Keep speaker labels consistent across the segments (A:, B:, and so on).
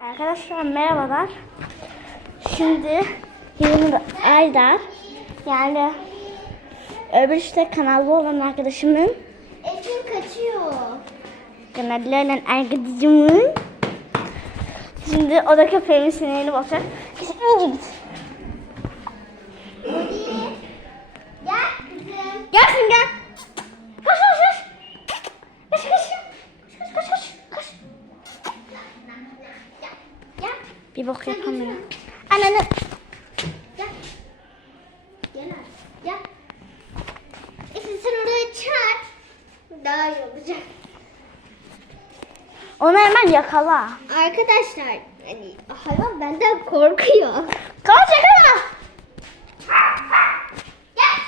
A: Arkadaşlar merhabalar. Şimdi Yunus Aydar yani öbür işte kanalda olan arkadaşımın
B: Ekin kaçıyor.
A: kanalda olan arkadaşımın şimdi o da köpeğimin sinirini bozacak. Git.
B: Hadi. Gel kızım.
A: Gelsin gel. Bir bok yapamıyor. Ananı.
B: Gel. Gel. Gel. Ekin sen oraya çarp. Daha iyi olacak.
A: Onu hemen yakala.
B: Arkadaşlar hani hayvan benden korkuyor.
A: Kaç yakala.
B: Gel.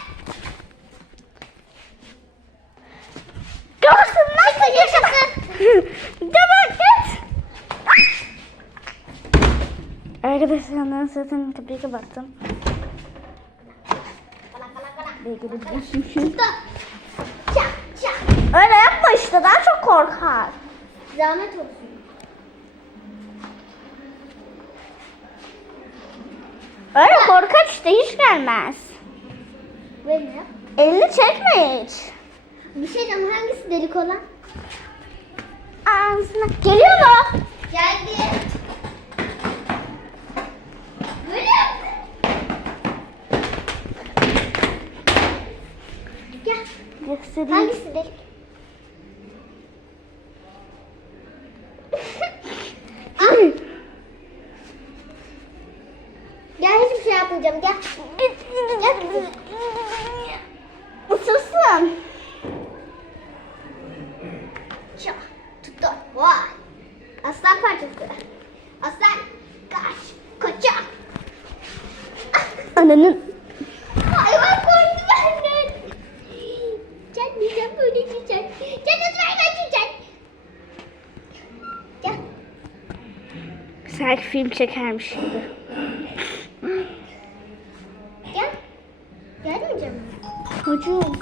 A: Görsün nasıl yaşasın. Arkadaşlar ben zaten kapıyı kapattım.
B: Çak çak.
A: Öyle yapma işte daha çok korkar.
B: Zahmet olsun.
A: Öyle korkar işte hiç gelmez.
B: Böyle yap.
A: Elini çekme hiç.
B: Bir şey diyeceğim hangisi delik olan?
A: Ağzına. Geliyor mu?
B: Geldi. Böyle yap. Gel.
A: Göstereyim.
B: Hangisi delik? Al. Gel hiçbir şey yapmayacağım. Gel. Gel.
A: Isırsın.
B: Çak. Tuttu. Vay. Aslan parçası. Aslan. Kaç. Koçak.
A: Ananın.
B: Hayvan korktu benden. Can diyeceğim böyle diyeceğim. Can lütfen kaçacak. Gel.
A: Sanki film çekermiş gibi.
B: Gel. Gelmeyeceğim mi?
A: Çocuğum.